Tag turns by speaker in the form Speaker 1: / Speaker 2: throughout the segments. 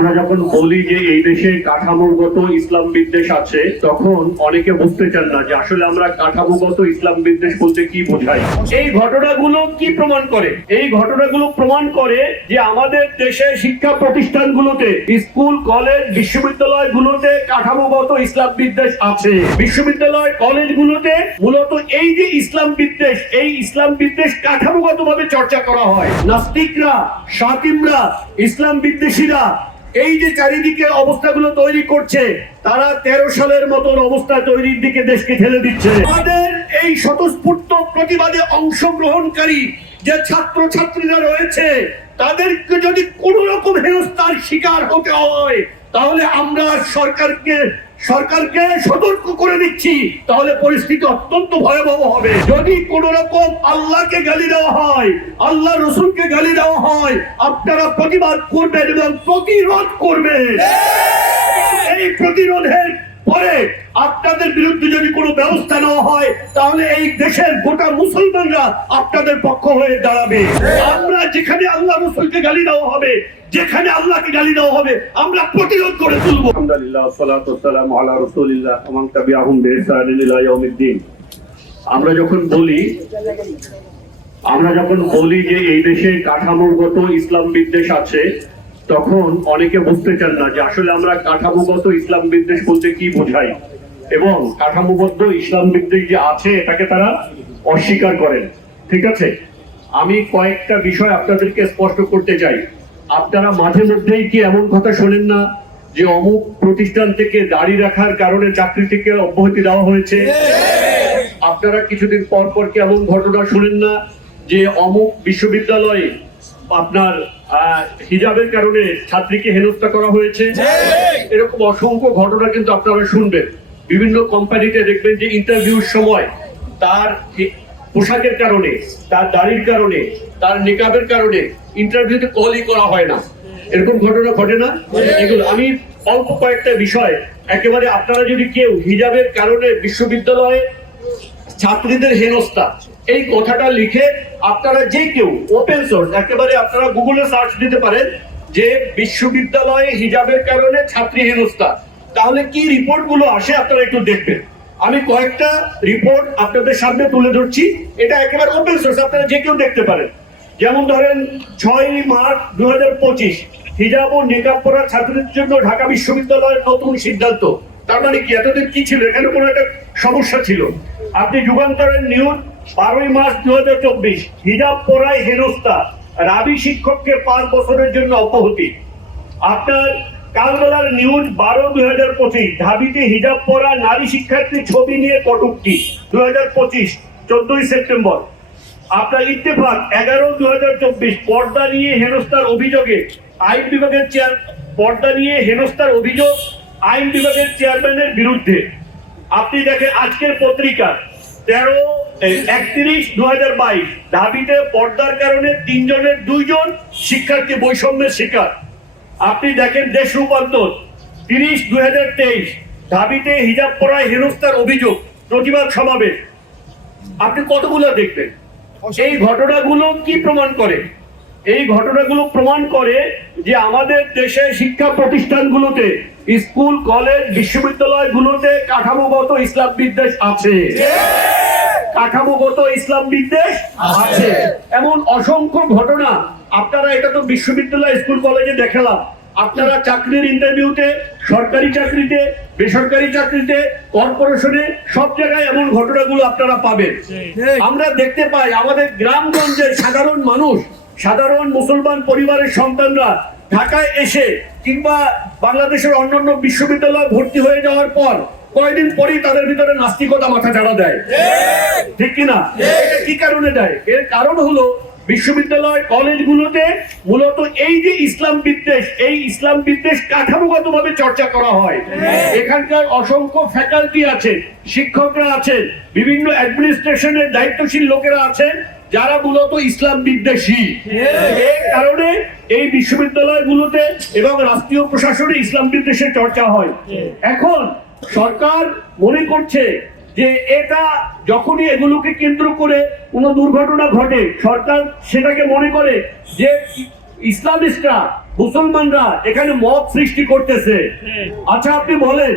Speaker 1: আমরা যখন বলি যে এই দেশে কাঠামোগত ইসলাম বিদ্বেষ আছে, তখন অনেকে বুঝতে চান না যে আসলে আমরা কাঠামোগত ইসলাম বিদ্বেষ বলতে কি বোঝাই। এই ঘটনাগুলো কি প্রমাণ করে? এই ঘটনাগুলো প্রমাণ করে যে আমাদের দেশে শিক্ষা প্রতিষ্ঠানগুলোতে, স্কুল, কলেজ, বিশ্ববিদ্যালয়গুলোতে কাঠামোগত ইসলাম বিদ্বেষ আছে। বিশ্ববিদ্যালয়, কলেজগুলোতে মূলত এই যে ইসলাম বিদ্বেষ, এই ইসলাম বিদ্বেষ কাঠামোগত ভাবে চর্চা করা হয়। নাস্তিকরা শাকিমরা ইসলাম বিদ্বেষীরা এই যে চারিদিকে অবস্থাগুলো তৈরি করছে, তারা তেরো সালের মতন অবস্থা তৈরির দিকে দেশকে ঠেলে দিচ্ছে। আমাদের এই স্বতঃস্ফূর্ত প্রতিবাদে অংশগ্রহণকারী যে ছাত্র ছাত্রীরা রয়েছে, তাদেরকে যদি কোনো রকম হেনস্থার শিকার হতে হয়, তাহলে আমরা সরকারকে সরকারকে সতর্ক করে দিচ্ছি তাহলে পরিস্থিতি অত্যন্ত ভয়াবহ হবে। যদি কোন রকম আল্লাহকে গালি দেওয়া হয় আল্লাহ রসুলকে গালি দেওয়া হয় আপনারা প্রতিবাদ করবেন এবং প্রতিরোধ করবেন। এই প্রতিরোধের পরে আপনাদের বিরুদ্ধে যদি কোনো ব্যবস্থা নেওয়া হয়, তাহলে এই দেশের গোটা মুসলমানরা আপনাদের পক্ষ হয়ে দাঁড়াবে। আমরা যেখানে আল্লাহ রসুলকে গালি দেওয়া হবে, যেখানে আমরা যখন বলি যে এই দেশে কাঠামোগত ইসলাম বিদ্বেষ আছে তখন অনেকে বুঝতে চান না যে আসলে আমরা কাঠামোগত ইসলাম বিদ্বেষ বলতে কি বোঝাই। এবং কাঠামোবদ্ধ ইসলাম বিদ্বেষ যে আছে, এটাকে তারা অস্বীকার করেন। ঠিক আছে? আমি কয়েকটা বিষয় আপনাদেরকে স্পষ্ট করতে চাই। আপনারা মাঝে মধ্যেই কি এমন কথা শোনেন না যে অমুক প্রতিষ্ঠান থেকে দাড়ি রাখার কারণে চাকরি থেকে অব্যাহতি দেওয়া হয়েছে? আপনারা কিছুদিন পর পর কি এমন ঘটনা শুনেন না যে অমুক বিশ্ববিদ্যালয়ে আপনার হিজাবের কারণে ছাত্রীকে হেনস্থা করা হয়েছে। এরকম অসংখ্য ঘটনা কিন্তু আপনারা শুনবেন। বিভিন্ন কোম্পানিতে দেখবেন যে ইন্টারভিউর সময় তার পোশাকের কারণে তার দাড়ির কারণে তার নিকাবের কারণে ইন্টারভিউতে কলই করা হয় না। এরকম ঘটনা ঘটে না? এগুলো আমি অল্প কয়েকটা বিষয়। একেবারে আপনারা যদি কেউ হিজাবের কারণে বিশ্ববিদ্যালয়ে ছাত্রীদের হেনস্থা। এই কথাটা লিখে আপনারা যে কেউ ওপেন সোর্স একেবারে আপনারা গুগলে সার্চ দিতে পারেন যে বিশ্ববিদ্যালয়ে হিজাবের কারণে ছাত্রী হেনস্থা। তাহলে কি রিপোর্টগুলো আসে আপনারা একটু দেখবেন। আমি কয়েকটা রিপোর্ট আপনাদের সামনে তুলে ধরছি। এটা একেবারে ওপেন সোর্স আপনারা যে কেউ দেখতে পারেন। যেমন ধরেন ছয় মার্চ দু হাজার পঁচিশ, হিজাব ও নেকাব পড়া ছাত্রদের জন্য ঢাকা বিশ্ববিদ্যালয়ের নতুন সিদ্ধান্ত। তার মানে কি, এতদিন কি ছিল? এখানে কোনো একটা সমস্যা ছিল। আপনি যুগান্তরের নিউজ বারোই মার্চ দু হাজার চব্বিশ, হিজাব পড়ায় হেনস্থা, রাবি শিক্ষককে পাঁচ বছরের জন্য অব্যাহতি আপনার কালবেলার নিউজ বারো দুই হাজার পঁচিশ, ঢাবিতে হিজাব পরা নারী শিক্ষার্থী ছবি নিয়ে কটুক্তি দু হাজার পঁচিশ, চোদ্দই সেপ্টেম্বর। আপনার ইত্তেফাক, এগারো দু হাজার চব্বিশ, পর্দা নিয়ে হেনস্থার অভিযোগে, আইন বিভাগের চেয়ার পর্দা নিয়ে হেনস্থার অভিযোগ, আইন বিভাগের চেয়ারম্যানের বিরুদ্ধে। আপনি দেখেন আজকের পত্রিকা তেরো একত্রিশ দু হাজার বাইশ। ঢাবিতে পর্দার কারণে তিনজনের দুইজন শিক্ষার্থী বৈষম্যের শিকার। আপনি দেখেন দেশ রূপান্তর তিরিশ দুই হাজার তেইশ। ঢাবিতে হিজাব পরায় হেনস্থার অভিযোগ প্রতিবাদ সমাবেশ। আপনি কতগুলো দেখবেন? এই ঘটনাগুলো কি প্রমাণ করে? এই ঘটনাগুলো প্রমাণ করে যে আমাদের দেশে শিক্ষা প্রতিষ্ঠানগুলোতে স্কুল কলেজ বিশ্ববিদ্যালয়গুলোতে কাঠামোগত ইসলাম বিদ্বেষ আছে। কাঠামোগত ইসলাম বিদ্বেষ আছে। এমন অসংখ্য ঘটনা আপনারা এটা তো বিশ্ববিদ্যালয় স্কুল কলেজে দেখালাম। আপনারা চাকরির ইন্টারভিউতে সরকারি চাকরিতে বেসরকারি চাকরিতে কর্পোরেশনে সব জায়গায় এমন ঘটনাগুলো আপনারা পাবেন। আমরা দেখতে পাই আমাদের গ্রামগঞ্জের সাধারণ মানুষ সাধারণ মুসলমান পরিবারের সন্তানরা ঢাকায় এসে কিংবা বাংলাদেশের অন্যান্য বিশ্ববিদ্যালয়ে ভর্তি হয়ে যাওয়ার পর কয়েকদিন পরেই তাদের ভিতরে নাস্তিকতা মাথা চাড়া দেয়। ঠিক কিনা? কি কারণে দেয়? এর কারণ হলো বিশ্ববিদ্যালয়, কলেজগুলোতে মূলত এই যে ইসলাম বিদ্বেষ, এই ইসলাম বিদ্বেষ কাঠামোগত ভাবে চর্চা করা হয়। এখানকার অসংখ্য ফ্যাকাল্টি আছে শিক্ষকরা আছেন, বিভিন্ন অ্যাডমিনিস্ট্রেশনের দায়িত্বশীল লোকেরা আছেন। যারা মূলত ইসলাম বিদ্বেষী। এই কারণে এই বিশ্ববিদ্যালয়গুলোতে এবং রাষ্ট্রীয় প্রশাসনে ইসলাম বিদ্বেষের চর্চা হয়। এখন সরকার মনে করছে যে এটা যখনই এগুলোকে কেন্দ্র করে কোনো দুর্ঘটনা ঘটে সরকার সেটাকে মনে করে যে ইসলামিস্টরা মুসলমানরা এখানে মত সৃষ্টি করতেছে। আচ্ছা আপনি বলেন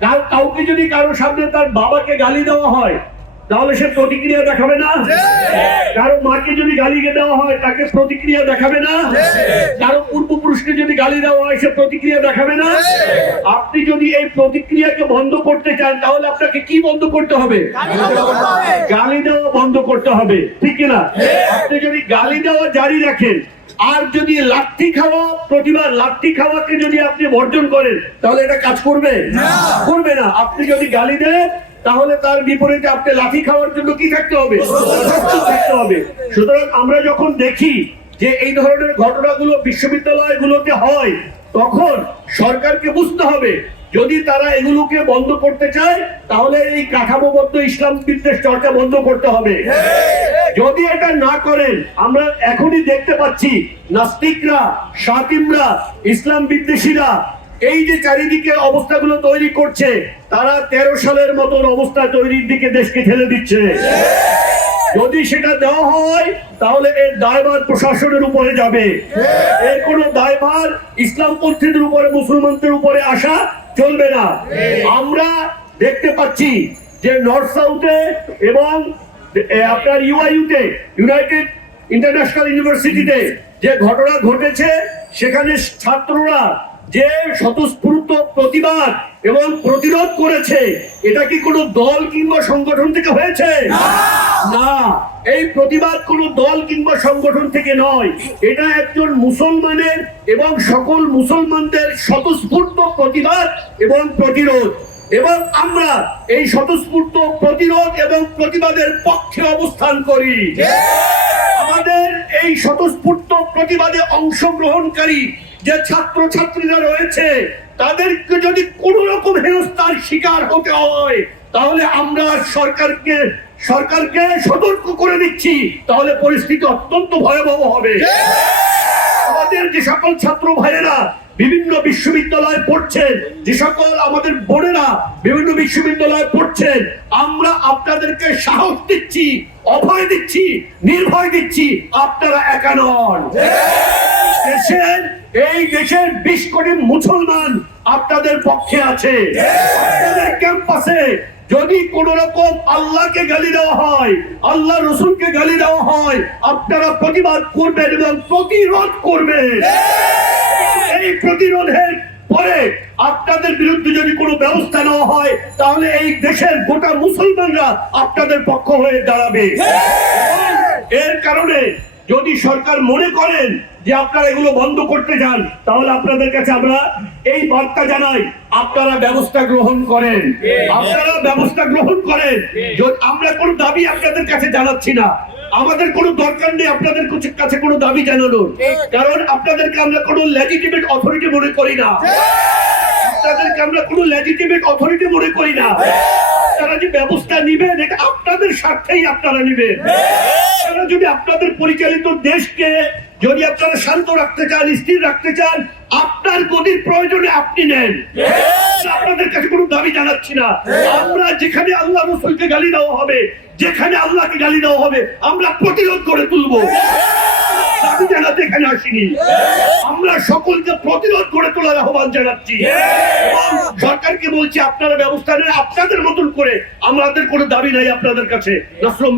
Speaker 1: কাউ- কাউকে যদি কারও সামনে তার বাবাকে গালি দেওয়া হয় তাহলে সে প্রতিক্রিয়া দেখাবে না? কারও মাকে যদি গালি দেওয়া হয় তাকে প্রতিক্রিয়া দেখাবে না? কারও পূর্বপুরুষকে যদি গালি দেওয়া হয় সে প্রতিক্রিয়া দেখাবে না? আপনি যদি এই প্রতিক্রিয়াকে বন্ধ করতে চান তাহলে আপনাকে কি বন্ধ করতে হবে? গালি দেওয়া বন্ধ করতে হবে ঠিক কিনা? আপনি যদি গালি দেওয়া জারি রাখেন আর যদি লাঠি খাওয়া প্রতিবার লাঠি খাওয়াকে যদি আপনি বর্জন করেন তাহলে এটা কাজ করবে? করবে না। আপনি যদি গালি দেন তাহলে তার বিপরীতে আপনি লাঠি খাওয়ার জন্য কি থাকতে হবে? থাকতে হবে। সুতরাং আমরা যখন দেখি যে এই ধরনের ঘটনাগুলো বিশ্ববিদ্যালয়গুলোতে হয়, তখন সরকারকে বুঝতে হবে, যদি তারা এগুলোকে বন্ধ করতে চায়, তাহলে এই কাঠামোবদ্ধ ইসলাম বিদ্বেষ চর্চা বন্ধ করতে হবে। যদি এটা না করেন, আমরা এখনই দেখতে পাচ্ছি নাস্তিকরা সাকিমরা ইসলাম বিদ্বেষীরা এই যে চারিদিকে অবস্থাগুলো তৈরি করছে, তারা তেরো সালের মতন অবস্থা তৈরির দিকে দেশকে ঠেলে দিচ্ছে। যদি সেটা দেওয়া হয়, তাহলে এর দায়ভার প্রশাসনের উপরে যাবে। এর কোনো দায়ভার ইসলামপন্থীদের উপরে, মুসলমানদের উপরে আসা চলবে না। আমরা দেখতে পাচ্ছি যে নর্থ সাউথে এবং আপনার ইউআইউতে, ইউনাইটেড ইন্টারন্যাশনাল ইউনিভার্সিটিতে যে ঘটনা ঘটেছে, সেখানে ছাত্ররা যে স্বতঃস্ফূর্ত প্রতিবাদ এবং প্রতিরোধ করেছে এটা কি কোনো দল কিংবা সংগঠন থেকে হয়েছে? না। এই প্রতিবাদ কোনো দল কিংবা সংগঠন থেকে নয়। এটা একজন মুসলমানের এবং সকল মুসলমানদের স্বতঃস্ফূর্ত প্রতিবাদ এবং প্রতিরোধ। এবং আমরা এই স্বতঃস্ফূর্ত প্রতিরোধ এবং প্রতিবাদের পক্ষে অবস্থান করি। আমাদের এই স্বতঃস্ফূর্ত প্রতিবাদে অংশগ্রহণকারী যে ছাত্র ছাত্রীরা রয়েছে তাদেরকে যদি কোন রকম হেনস্থার শিকার হতে হয় তাহলে আমরা সরকারকে সরকারকে সতর্ক করে দিচ্ছি। তাহলে পরিস্থিতি অত্যন্ত ভয়াবহ হবে। আমাদের যে সকল ছাত্র ভাইয়েরা বিভিন্ন বিশ্ববিদ্যালয়ে পড়ছেন যে সকল আমাদের বোনেরা বিভিন্ন বিশ্ববিদ্যালয়ে পড়ছেন আমরা আপনাদেরকে সাহস দিচ্ছি অভয় দিচ্ছি নির্ভয় দিচ্ছি আপনারা একা নন। দেশের এই দেশের বিশ কোটি মুসলমান আপনাদের পক্ষে আছে। আপনাদের ক্যাম্পাসে যদি কোন রকম আল্লাহকে গালি দেওয়া হয়, আল্লাহ রসুলকে গালি দেওয়া হয়, আপনারা প্রতিবাদ করবেন এবং প্রতিরোধ করবেন। এই প্রতিরোধের পরে আপনাদের বিরুদ্ধে যদি কোনো ব্যবস্থা নেওয়া হয়, তাহলে এই দেশের গোটা মুসলমানরা আপনাদের পক্ষ হয়ে দাঁড়াবে। এর কারণে যদি সরকার মনে করেন যে আপনারা এগুলো বন্ধ করতে চান তাহলে আপনাদের কাছে আমরা এই বার্তা জানাই, আপনারা ব্যবস্থা গ্রহণ করেন। আপনারা ব্যবস্থা গ্রহণ করেন। আমরা কোনো দাবি আপনাদের কাছে জানাচ্ছি না, আমাদের কোনো দরকার নেই আপনাদের কাছে- কোনো দাবি জানানোর। কারণ আপনাদেরকে আমরা কোনো লেজিটিমেট অথরিটি মনে করি না। আপনাদেরকে আমরা কোনো লেজিটিমেট অথরিটি মনে করি না। আপনারা যে ব্যবস্থা নিবেন, এটা আপনাদের স্বার্থেই আপনারা নিবেন। আপনারা যদি আপনাদের পরিচালিত দেশকে যদি আপনারা শান্ত রাখতে চান স্থির রাখতে চান আপনার গতির প্রয়োজনে আপনি নেন। আপনাদের কাছে কোনো দাবি জানাচ্ছি না। আমরা যেখানে আল্লাহ রসুলকে গালি দেওয়া হবে যেখানে আল্লাহকে গালি দেওয়া হবে আমরা প্রতিরোধ করে তুলবো। দাবি জানাতে এখানে আসিনি। আমরা সকলকে প্রতিরোধ করে তোলার আহ্বান জানাচ্ছি। সরকারকে বলছি, আপনারা ব্যবস্থা নেন, আপনাদের মতন করে। আমাদের কোনো দাবি নাই আপনাদের কাছে। নাসরুম